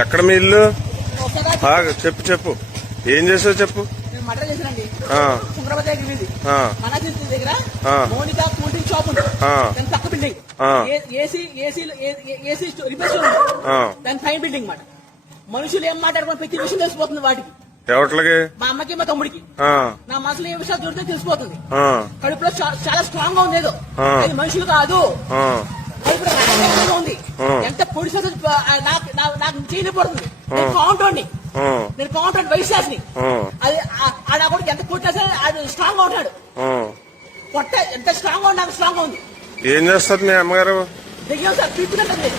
ఎక్కడ మీ ఇల్లు? చెప్పు చెప్పు, ఏం చేసావు చెప్పు. మర్డర్ చేశానండి. సుందరబాద్ దగ్గర వీధి మన దగ్గర మోనికా కూల్ డ్రింక్ షాప్ ఉంది. దాని పక్క బిల్డింగ్ ఏసీ రిపేర్ స్టోర్ ఉంది. దాని పైన బిల్డింగ్ మాట. మనుషులు ఏం మాట్లాడుకుని ప్రతి విషయం తెలిసిపోతుంది వాటికి. ఎవరికి? మా అమ్మకి మా తమ్ముడికి. నా మనసులో ఏ విషయాలు దొరికితే తెలిసిపోతుంది. కడుపులో చాలా స్ట్రాంగ్ గా ఉంది. ఏదో అది మనుషులు కాదు, ఉంది. ఎంత పొడిసే నాకు చేయలేకపోతుంది. నేను కౌంటర్ని, నేను కౌంటర్ వైశాస్ని. అది ఆడ కూడా ఎంత కొట్టా సరే అది స్ట్రాంగ్ గా ఉంటాడు. కొట్ట ఎంత స్ట్రాంగ్ గా నాకు స్ట్రాంగ్ గా ఉంది. ఏం చేస్తారు మీ అమ్మగారు? దిగాం సార్, పీపులంటే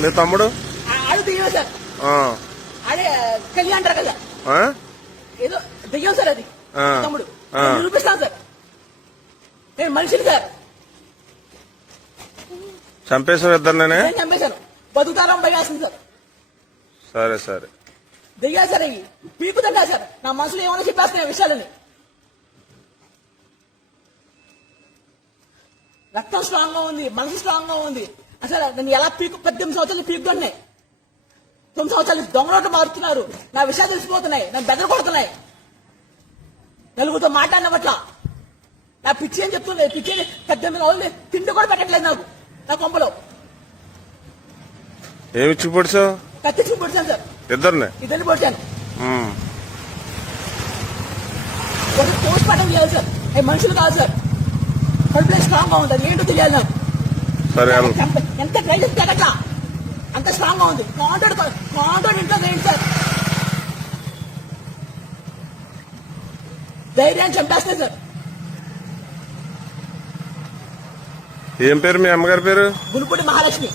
మీ తమ్ముడు ఆడు దిగాం సార్. అదే కలిగి అంటారు కదా, ఏదో దిగాం సార్. అది తమ్ముడు నిరూపిస్తాను సార్. నేను మనిషిని సార్. చంపేశావు ఇద్దరినే? చంపేశాను. బతుకుతారం భయాసింది సార్. సరే సరే దిగా సార్. అవి పీకుతుంటా సార్. నా మనసులో ఏమైనా చెప్పేస్తున్నాయి విషయాలని. రక్తం స్ట్రాంగ్ గా ఉంది, మనసు స్ట్రాంగ్ గా ఉంది. అసలు నన్ను ఎలా 18 సంవత్సరాలు పీకుతున్నాయి. 9 సంవత్సరాలు దొంగలోటు మారుతున్నారు. నా విషయాలు తెలిసిపోతున్నాయి. నన్ను బెదర కొడుతున్నాయి. నలుగురితో మాట్లాడిన పట్ల నా పిచ్చి అని చెప్తున్నాయి. పిచ్చి 18 రోజులు తిండి కూడా పెట్టట్లేదు నాకు. నా కొంపలో ఏమి చూపొడిచావు? కత్తిచ్చి పొడిచాను సార్. ఇద్దరిని పొడిచాను. ఒకటి పోస్ట్ మార్టం చేయాలి సార్. అవి మనుషులు కాదు సార్. కడుపులో స్ట్రాంగ్ గా ఉంటుంది. ఏంటో తెలియాలి నాకు. ఎంత ట్రై చేస్తే అట్లా అంత స్ట్రాంగ్ గా ఉంది. కాంటాక్ట్ ఇంట్లో ఏంటి సార్? ధైర్యాన్ని చంపేస్తాయి సార్. ఏం పేరు మీ అమ్మగారి పేరు? గురుపూడి మహాలక్ష్మి.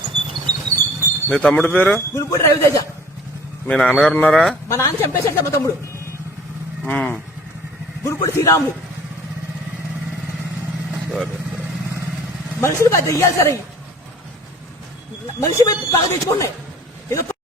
మీ తమ్ముడి పేరు? గురుపూడి రవితేజ. మీ నాన్నగారు ఉన్నారా? మా నాన్న చంపేశాడు మా తమ్ముడు. గురుపూడి శ్రీరాములు. మనుషులు పెద్ద ఇయ్యాలి సార్. అవి మనిషి మీద బాగా తెచ్చుకున్నాయి. ఏదో